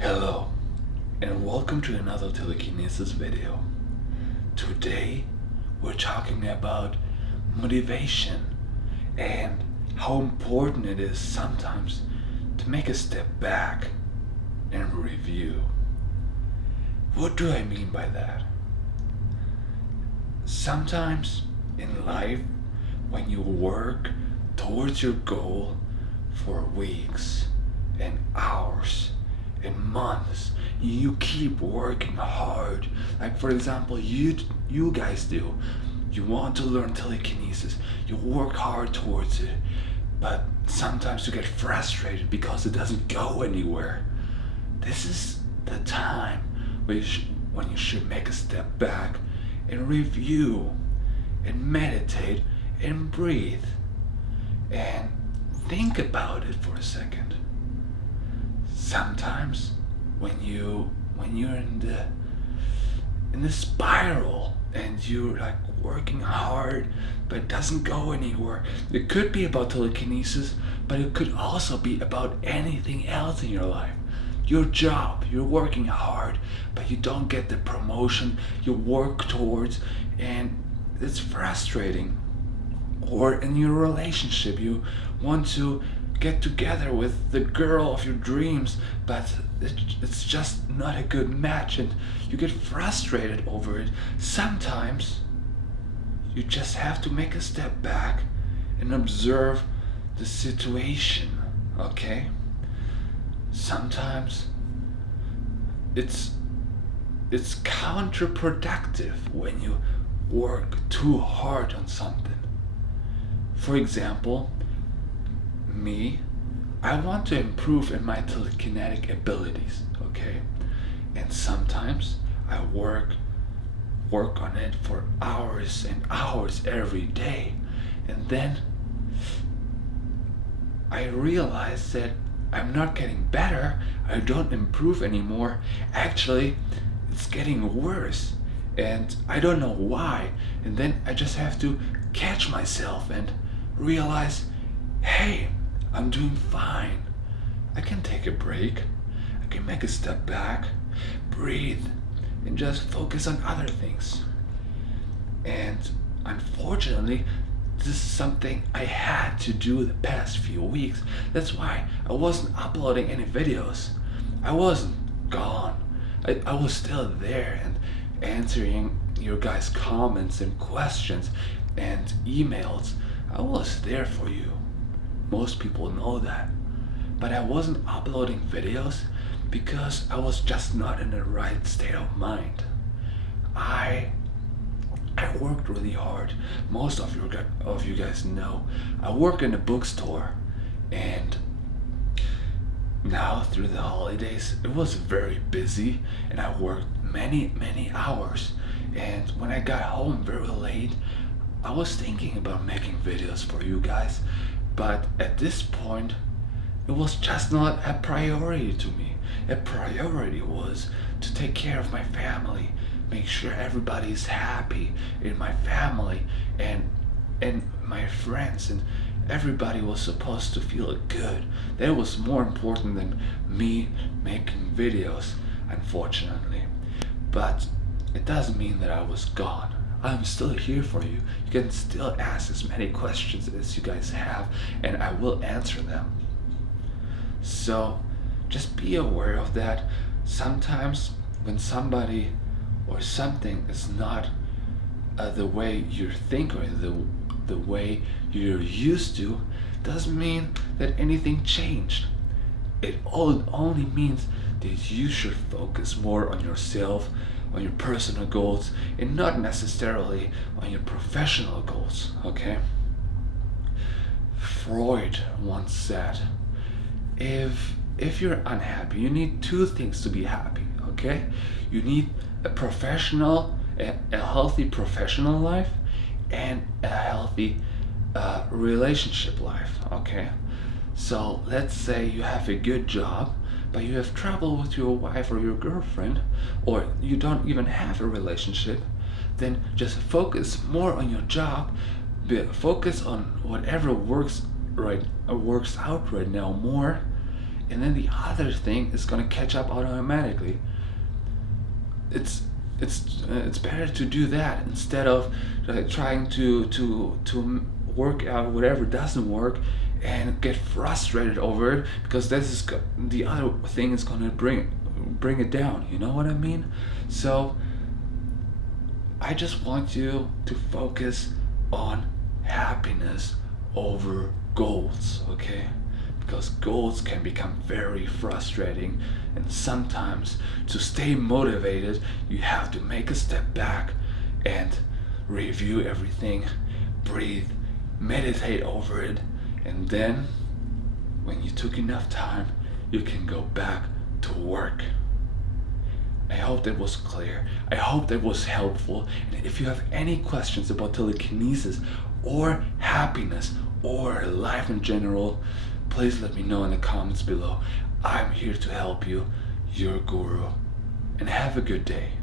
Hello, and welcome to another Telekinesis video. Today, we're talking about motivation and how important it is sometimes to make a step back and review. What do I mean by that? Sometimes in life, when you work towards your goal for weeks and hours and months, you keep working hard. Like for example, you guys do. You want to learn telekinesis. You work hard towards it, but sometimes you get frustrated because it doesn't go anywhere. This is the time when you should make a step back and review and meditate and breathe and think about it for a second. Sometimes when you're in the spiral and you're like working hard but it doesn't go anywhere, it could be about telekinesis, but it could also be about anything else in your life. Your job, you're working hard but you don't get the promotion you work towards, and it's frustrating. Or in your relationship, you want to get together with the girl of your dreams, but it's just not a good match and you get frustrated over it. Sometimes you just have to make a step back and observe the situation, okay? Sometimes it's counterproductive when you work too hard on something. For example, me, I want to improve in my telekinetic abilities, okay? And sometimes I work on it for hours and hours every day, and then I realize that I'm not getting better, I don't improve anymore. Actually, it's getting worse, and I don't know why. And then I just have to catch myself and realize, hey, I'm doing fine. I can take a break. I can make a step back, breathe, and just focus on other things. And unfortunately, this is something I had to do the past few weeks. That's why I wasn't uploading any videos. I wasn't gone. I was still there and answering your guys' comments and questions and emails. I was there for you. Most people know that. But I wasn't uploading videos because I was just not in the right state of mind. I worked really hard. Most of you guys know I work in a bookstore, and now through the holidays it was very busy and I worked many hours, and when I got home very late, I was thinking about making videos for you guys, but at this point it was just not a priority to me. A priority was to take care of my family, make sure everybody's happy in my family, and my friends, and everybody was supposed to feel good. That was more important than me making videos, unfortunately. But it doesn't mean that I was gone. I'm still here for you. You can still ask as many questions as you guys have, and I will answer them. So just be aware of that. Sometimes when somebody or something is not the way you think or the way you're used to, doesn't mean that anything changed. It only means that you should focus more on yourself, on your personal goals, and not necessarily on your professional goals, okay? Freud once said, if you're unhappy, you need two things to be happy, okay? You need a healthy professional life and a healthy relationship life, okay? So let's say you have a good job, but you have trouble with your wife or your girlfriend, or you don't even have a relationship, then just focus more on your job, focus on whatever works out right now more, and then the other thing is gonna catch up automatically. It's better to do that instead of trying to work out whatever doesn't work and get frustrated over it, because the other thing is gonna bring it down. You know what I mean? So I just want you to focus on happiness over goals, okay? Because goals can become very frustrating, and sometimes to stay motivated you have to make a step back and review everything, breathe, meditate over it, and then when you took enough time you can go back to work. I hope that was clear. I hope that was helpful. And if you have any questions about telekinesis or happiness or life in general, please let me know in the comments below. I'm here to help you, your guru. And have a good day.